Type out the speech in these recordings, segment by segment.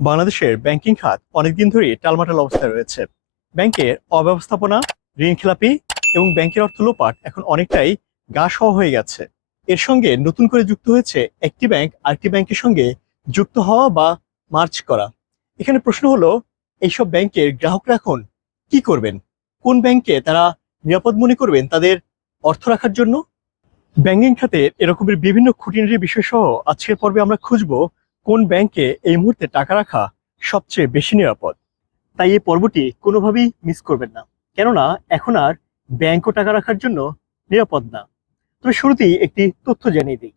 বাংলাদেশের ব্যাংকিং খাত অনেকদিন ধরেই টালমাটাল অবস্থায় রয়েছে। ব্যাংকের অব্যবস্থাপনা ঋণ খেলাপি এবং ব্যাংকের অর্থ লোপাট এখন অনেকটাই গা সহ হয়ে গেছে। এর সঙ্গে নতুন করে যুক্ত হয়েছে একটি ব্যাংক, আরেকটি ব্যাংকের সঙ্গে যুক্ত হওয়া বা মার্চ করা। এখানে প্রশ্ন হলো, এইসব ব্যাংকের গ্রাহকরা এখন কি করবেন? কোন ব্যাংকে তারা নিরাপদ মনে করবেন তাদের অর্থ রাখার জন্য? ব্যাংকিং খাতে এরকমের বিভিন্ন খুঁটিনাটি বিষয় সহ আজকের পর্বে আমরা খুঁজবো কোন ব্যাংকে এই মুহূর্তে টাকা রাখা সবচেয়ে বেশি নিরাপদ? তাই এই পর্বটি কোনোভাবেই মিস করবেন না। কেননা, এখন আর ব্যাংকও টাকা রাখার জন্য নিরাপদ না। তবে শুরুতেই একটি তথ্য জানিয়ে দিই।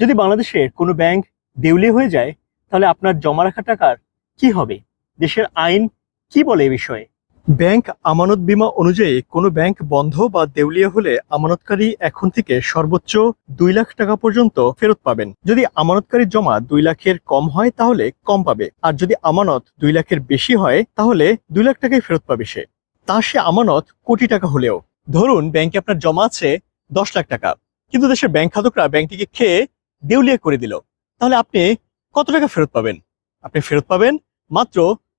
যদি বাংলাদেশের কোনো ব্যাংক দেউলিয়া হয়ে যায়, তাহলে আপনার জমা রাখা টাকার কি হবে? দেশের আইন কি বলে এ বিষয়ে? ব্যাংক আমানত বিমা অনুযায়ী কোনো ব্যাংক বন্ধ বা দেউলিয়া হলে আমানতকারী এখন থেকে সর্বোচ্চ দুই লাখ টাকা পর্যন্ত ফেরত পাবেন। যদি আমানতকারীর জমা দুই লাখের কম হয় তাহলে কম পাবে। আর যদি আমানত দুই লাখের বেশি হয় তাহলে দুই লাখ টাকাই ফেরত পাবে সে। তা সে আমানত কোটি টাকা হলেও। ধরুন ব্যাংকে আপনার জমা আছে দশ লাখ টাকা, কিন্তু দেশের ব্যাংক খাতকরা ব্যাংকটিকে খেয়ে দেউলিয়া করে দিল। তাহলে আপনি কত টাকা ফেরত পাবেন? আপনি ফেরত পাবেন মাত্র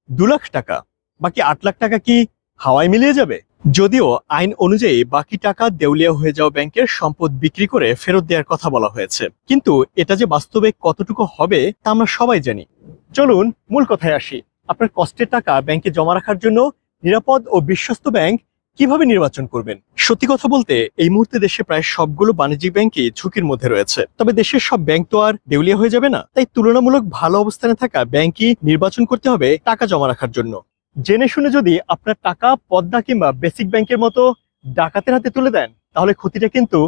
দু লাখ টাকা। বাকি আট লাখ টাকা কি হাওয়ায় মিলিয়ে যাবে? যদিও আইন অনুযায়ী বাকি টাকা দেউলিয়া হয়ে যাওয়া ব্যাংকের সম্পদ বিক্রি করে ফেরত দেওয়ার কথা বলা হয়েছে। কিন্তু এটা যে বাস্তবে কতটুকু হবে, তা আমরা সবাই জানি। চলুন মূল কথায় আসি। আপনার কষ্টের টাকা ব্যাংকে জমা রাখার জন্য নিরাপদ ও বিশ্বস্ত ব্যাংক কীভাবে নির্বাচন করবেন? সত্যি কথা বলতে, এই মুহূর্তে দেশে প্রায় সবগুলো বাণিজ্যিক ব্যাংকই ঝুঁকির মধ্যে রয়েছে। তবে দেশের সব ব্যাংক তো আর দেউলিয়া হয়ে যাবে না। তাই তুলনামূলক ভালো অবস্থানে থাকা ব্যাংকই নির্বাচন করতে হবে টাকা জমা রাখার জন্য। জেনে শুনে যদি আপনার টাকা, পদ্মা কিংবা বেসিক ব্যাংকের মতো ডাকাতের হাতে তুলে দেন, তাহলে ক্ষতিটা কিন্তু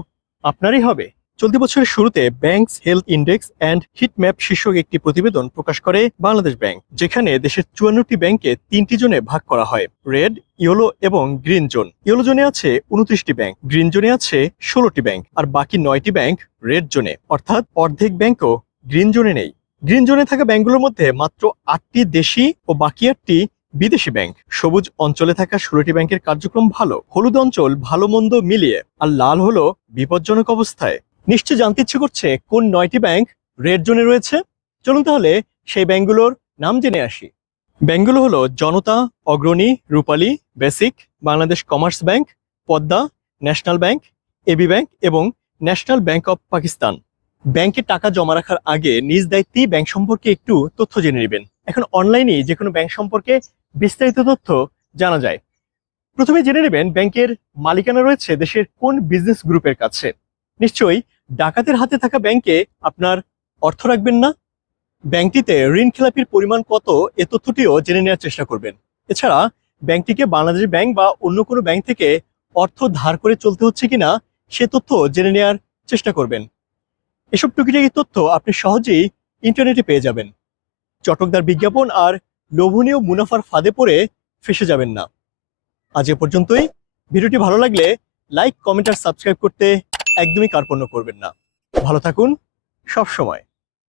আপনারই হবে। চলতি বছরের শুরুতে banks health index and heat map শীর্ষক একটি প্রতিবেদন প্রকাশ করে বাংলাদেশ ব্যাংক, যেখানে দেশের চুয়ান্নটি ব্যাংকে তিনটি জোনে ভাগ করা হয়, রেড, ইয়েলো এবং গ্রিন জোন। ইয়েলো জোনে আছে উনত্রিশটি ব্যাংক, গ্রিন জোনে আছে ষোলোটি ব্যাংক, আর বাকি নয়টি ব্যাংক রেড জোনে। অর্থাৎ অর্ধেক ব্যাংকও গ্রিন জোনে নেই। গ্রিন জোনে থাকা ব্যাংকগুলোর মধ্যে মাত্র আটটি দেশি ও বাকি আটটি বিদেশি ব্যাংক, সবুজ অঞ্চলে থাকা ষোলোটি ব্যাংকের কার্যক্রম ভালো, হলুদ অঞ্চল ভালো মন্দ মিলিয়ে, আর লাল হলো বিপজ্জনক অবস্থায়। নিশ্চয় জানতে ইচ্ছে করছে কোন নয়টি ব্যাংক রেড জোনে রয়েছে? চলুন তাহলে সেই ব্যাংকগুলোর নাম জেনে আসি। ব্যাংকগুলো হলো Janata, Agrani, Rupali, basic, Bangladesh commerce bank, Padma, national bank AB bank এবং ন্যাশনাল ব্যাংক অফ পাকিস্তান। ব্যাংকে টাকা জমা রাখার আগে নিজ দায়িত্বেই ব্যাংক সম্পর্কে একটু তথ্য জেনে নেবেন। এখন অনলাইনে যে কোনো ব্যাংক সম্পর্কে বিস্তারিত তথ্য জানা যায়। প্রথমে জেনে নেবেন ব্যাংকের মালিকানা রয়েছে দেশের কোন বিজনেস গ্রুপের কাছে। নিশ্চয়ই ডাকাতের হাতে থাকা ব্যাংকে আপনার অর্থ রাখবেন না। ব্যাংকটিতে ঋণ খেলাপির পরিমাণ কত, এ তথ্যটিও জেনে নেওয়ার চেষ্টা করবেন। এছাড়া ব্যাংকটিকে বাংলাদেশ ব্যাংক বা অন্য কোনো ব্যাংক থেকে অর্থ ধার করে চলতে হচ্ছে কিনা, সে তথ্য জেনে নেওয়ার চেষ্টা করবেন। এসব টুকিটাকি তথ্য আপনি সহজেই ইন্টারনেটে পেয়ে যাবেন। চটকদার বিজ্ঞাপন আর লোভনীয় মুনাফার ফাঁদে পড়ে ফেসে যাবেন না। আজ এ পর্যন্তই। ভিডিওটি ভালো লাগলে লাইক, কমেন্ট আর সাবস্ক্রাইব করতে একদমই কার্পণ্য করবেন না। ভালো থাকুন সব সময়